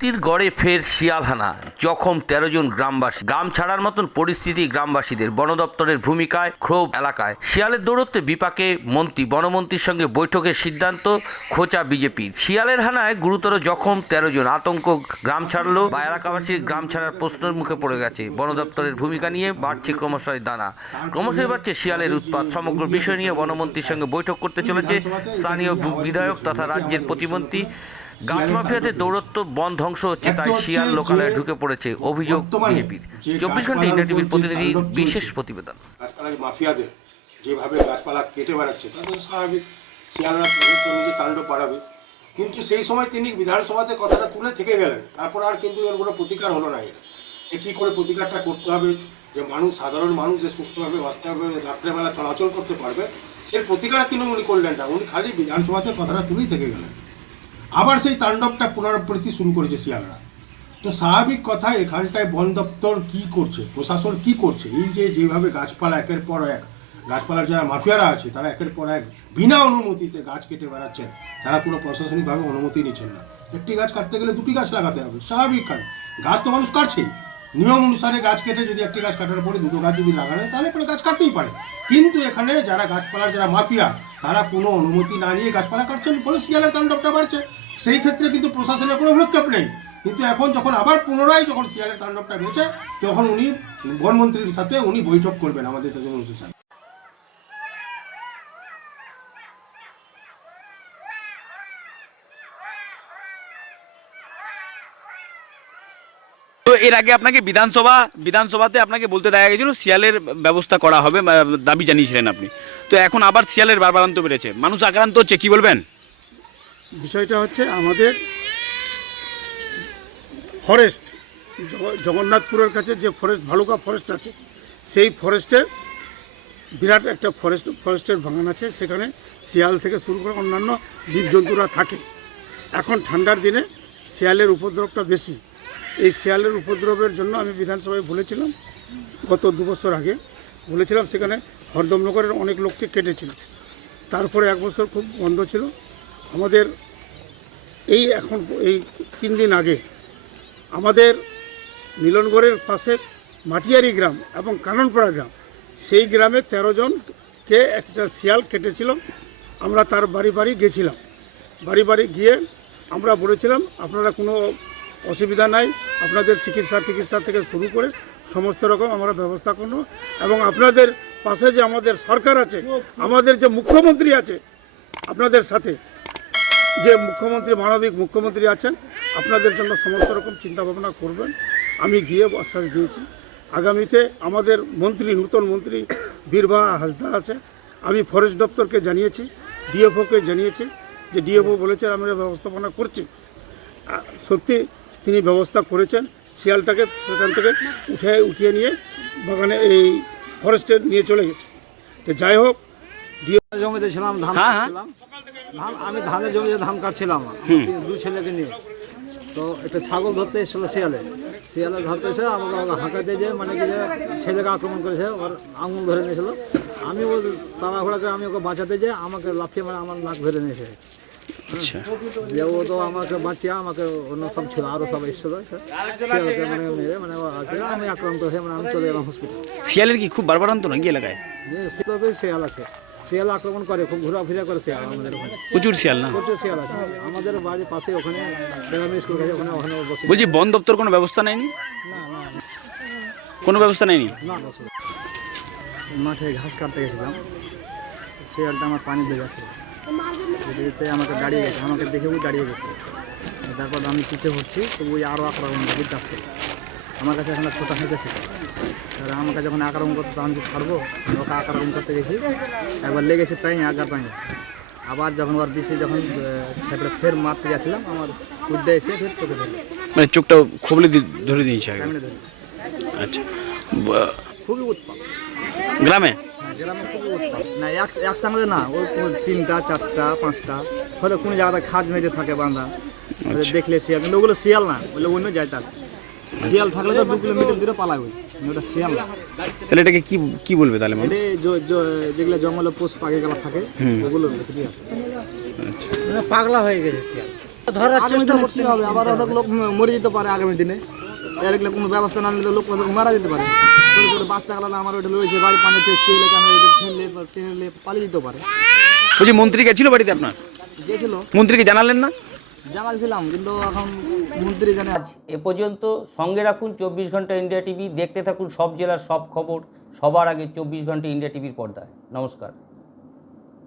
তীর গড়ে ফের শিয়ালহানা। জখম তেরো জন গ্রামবাসী। গ্রাম ছাড়ার মতন পরিস্থিতি গ্রামবাসীদের। বন দপ্তরের ভূমিকায় ক্ষোভ এলাকায়। শিয়ালের দৌরত্বে বিপাকে মন্ত্রী, বনমন্ত্রীর সঙ্গে বৈঠকের সিদ্ধান্ত খোঁচা বিজেপির। শিয়ালের হানায় গুরুতর জখম তেরো জন। আতঙ্ক গ্রাম ছাড়লো বা এলাকাবাসীর গ্রাম ছাড়ার প্রশ্নের মুখে পড়ে গেছে। বন দপ্তরের ভূমিকা নিয়ে বাড়ছে ক্রমশই দানা। ক্রমশই বাড়ছে শিয়ালের উৎপাত। সমগ্র বিষয় নিয়ে বনমন্ত্রীর সঙ্গে বৈঠক করতে চলেছে স্থানীয় বিধায়ক তথা রাজ্যের প্রতিমন্ত্রী গাছ মাফিয়াদের দৌরত্ব বন ধ্বংস হচ্ছে তাই শিয়াল লোকালয়ে ঢুকে পড়েছে অভিযোগ বিজেপির। চব্বিশ ঘণ্টা ইন্ডিয়া টিভির প্রতিনিধি বিশেষ প্রতিবেদন। মাফিয়াদের যেভাবে গাছপালা কেটে বেড়াচ্ছে তা তো স্বাভাবিক শিয়ালরা নিজে তাণ্ডব বাড়াবে। কিন্তু সেই সময় তিনি বিধানসভাতে কথাটা তুলে থেকে গেলেন তারপর আর কিন্তু এর কোনো প্রতিকার হলো না এর। যে কী করে প্রতিকারটা করতে হবে? যে মানুষ সাধারণ মানুষ যে সুস্থভাবে বাঁচতে হবে রাত্রেবেলা চলাচল করতে পারবে সে প্রতিকার কিন্তু উনি করলেন না উনি খালি বিধানসভাতে কথাটা তুলেই থেকে গেলেন। আবার সেই তাণ্ডবটা পুনরাবৃত্তি শুরু করেছে শিয়ালরা। তো স্বাভাবিক কথা, এখানটায় বন দপ্তর কী করছে, প্রশাসন কি করছে? এই যে যেভাবে গাছপালা একের পর এক, গাছপালার যারা মাফিয়ারা আছে, তারা একের পর এক বিনা অনুমতিতে গাছ কেটে বেড়াচ্ছেন। তারা কোনো প্রশাসনিকভাবে অনুমতি নিচ্ছেন না। একটি গাছ কাটতে গেলে দুটি গাছ লাগাতে হবে, স্বাভাবিক কারণ গাছ তো মানুষ কাটছেই। নিয়ম অনুসারে গাছ কেটে যদি একটি গাছ কাটার পরে দুটো গাছ যদি লাগানো তাহলে পরে গাছ কাটতেই পারে। কিন্তু এখানে যারা গাছপালার, যারা মাফিয়া, তারা কোনো অনুমতি না নিয়ে গাছপালা কাটছেন ফলে শিয়ালের তাণ্ডবটা বাড়ছে। সেই ক্ষেত্রে কিন্তু প্রশাসনের কোনো ভূক্ষেপ নেই। কিন্তু এখন যখন আবার পুনরায় যখন শিয়ালের তাণ্ডবটা রয়েছে তখন উনি বনমন্ত্রীর সাথে উনি বৈঠক করবেন আমাদের তেজমল হোসেন এর আগে আপনাকে বিধানসভা, বিধানসভাতে আপনাকে বলতে দেখা গেছিল, শিয়ালের ব্যবস্থা করা হবে দাবি জানিয়েছিলেন আপনি। তো এখন আবার শিয়ালের বারবারান্ত বেড়েছে। মানুষ আক্রান্ত হচ্ছে, কি বলবেন? বিষয়টা হচ্ছে আমাদের ফরেস্ট জগন্নাথপুরের কাছে যে ফরেস্ট ভালুকা ফরেস্ট আছে, সেই ফরেস্টের বিরাট একটা ফরেস্ট ফরেস্টের বাগান আছে। সেখানে শিয়াল থেকে শুরু করে অন্যান্য জীবজন্তুরা থাকে। এখন ঠান্ডার দিনে শিয়ালের উপদ্রবটা বেশি। এই শিয়ালের উপদ্রবের জন্য আমি বিধানসভায় বলেছিলাম, গত দু বছর আগে বলেছিলাম সেখানে হরদমনগরের অনেক লোককে কেটেছিল। তারপরে এক বছর খুব বন্ধ ছিল। আমাদের এই এখন, এই তিন দিন আগে আমাদের মিলনগড়ের পাশে মাটিয়ারি গ্রাম এবং কাননপাড়া গ্রাম, সেই গ্রামে তেরো জনকে একটা শিয়াল কেটেছিল। আমরা তার বাড়ি বাড়ি গেছিলাম। বাড়ি বাড়ি গিয়ে আমরা বলেছিলাম, আপনারা কোনো অসুবিধা নাই। আপনাদের চিকিৎসা টিকিৎসা থেকে শুরু করে সমস্ত রকম আমরা ব্যবস্থা করব এবং আপনাদের পাশে যে আমাদের সরকার আছে, আমাদের যে মুখ্যমন্ত্রী আছে, আপনাদের সাথে যে মুখ্যমন্ত্রী, মানবিক মুখ্যমন্ত্রী আছেন, আপনাদের জন্য সমস্ত রকম চিন্তাভাবনা করবেন। আমি গিয়ে আশ্বাস দিয়েছি। আগামীতে আমাদের মন্ত্রী, নূতন মন্ত্রী বীরভা হাসদা আছে। আমি ফরেস্ট দপ্তরকে জানিয়েছি, ডিএফওকে জানিয়েছি যে ডিএফও বলেছে, আমরা ব্যবস্থাপনা করছি। সত্যি তিনি ব্যবস্থা করেছেন শিয়ালটাকে সেখান থেকে উঠে উঠিয়ে নিয়ে বাগানে এই ফরেস্টে নিয়ে চলে গেছে। তো যাই হোক জমিতে ছিলাম ধান হ্যাঁ, হ্যাঁ। ধান আমি ধানের জমিতে ধান কাটছিলাম দু ছেলেকে নিয়ে। তো একটা ছাগল ধরতে এসেছিল শিয়ালে। শিয়ালে ধরতে এসে আমাকে আমাকে হাঁকাতে যে মানে কি যে ছেলেকে আক্রমণ করেছে ওর আঙুল ধরে নিয়েছিল। আমি ও তাড়াহুড়া করে আমি ওকে বাঁচাতে যে আমাকে লাফিয়ে মানে আমার নাক ধরে নিয়েছে। আচ্ছা। ও তো আমাকে বাঁচিয়ে আমাকে অন্য সব ছিল আরও সব এসেছিল শিয়ালকে মানে মেরে মানে আমি আক্রান্ত হয়ে মানে আমি চলে হসপিটাল শিয়ালের কি খুব বারবারান্ত নাকি এলাকায়? শীততে শিয়াল আছে। শিয়াল আক্রমণ করে খুব ঘোরাফেরা করে শিয়াল আমাদের ওখানে। প্রচুর শিয়াল না? প্রচুর শিয়াল আছে। আমাদের বাড়ির পাশে ওখানে বেগামি স্কুল কাছে ওখানে ওখানে বসে বলছি বন দপ্তর কোনো ব্যবস্থা নেয়নি? না না কোনো ব্যবস্থা নেয়নি? না মাঠে ঘাস কাটতে গেছিলাম। শিয়ালটা আমার পানি দিয়ে গেছে দিতে আমাকে দাঁড়িয়ে গেছে আমাকে দেখে ওই দাঁড়িয়ে গেছে। তারপর আমি পিছিয়ে হচ্ছি তো ওই আরও আক্রমণ বুঝতে আসছে আমার কাছে এখন ছোটো হেঁচে ছিল এবার আমাকে যখন আক্রমণ করতে তখন কি ছাড়বো ওকে আক্রমণ করতে গেছি। একবার লেগেছে তাই আগা পাই আবার যখন ওর বেশি যখন ছেপড়ে ফের মারতে যাচ্ছিলাম আমার উদ্দে এসে ফের চোখে ধরলো মানে চোখটা খবলে ধরে দিয়েছে আচ্ছা। খুবই উৎপাদ গ্রামে? গ্রামে খুবই উৎপাদ না এক একসঙ্গে না ওই কোনো তিনটা চারটা পাঁচটা। হয়তো কোনো জায়গায় খাজ মেঝে থাকে বাঁধা দেখলে শিয়াল কিন্তু ওগুলো শিয়াল না ওগুলো অন্য যায় তার শিয়াল থাকলে তো দু কিলোমিটার দূরে পালাবে ওটা শিয়াল না। তাহলে এটাকে কি কি বলবে তাহলে জ- যেগুলো জঙ্গলে পোষ পাখি গেলা থাকে ওগুলো ক্রিয়া আগামী দিনে কি হবে? আবার অনেক লোক মরে যেতে পারে আগামী দিনে। এর কোনো ব্যবস্থা না নিলে লোক মারা যেতে পারে। ছোটো ছোটো বাচ্চা গেলা আমার ওটা রয়েছে বাড়ি পানিতে শিয়ালে কামে ঠেললে বা টেনে পালিয়ে দিতে পারে? বলছি মন্ত্রী গেছিল বাড়িতে আপনার? গিয়েছিল মন্ত্রীকে জানালেন না? জানাইছিলাম কিন্তু এখন মন্ত্রী জানে আজ এ পর্যন্ত সঙ্গে রাখুন চব্বিশ ঘণ্টা ইন্ডিয়া টিভি দেখতে থাকুন সব জেলার সব খবর সবার আগে চব্বিশ ঘণ্টা ইন্ডিয়া টিভির পর্দায়। নমস্কার।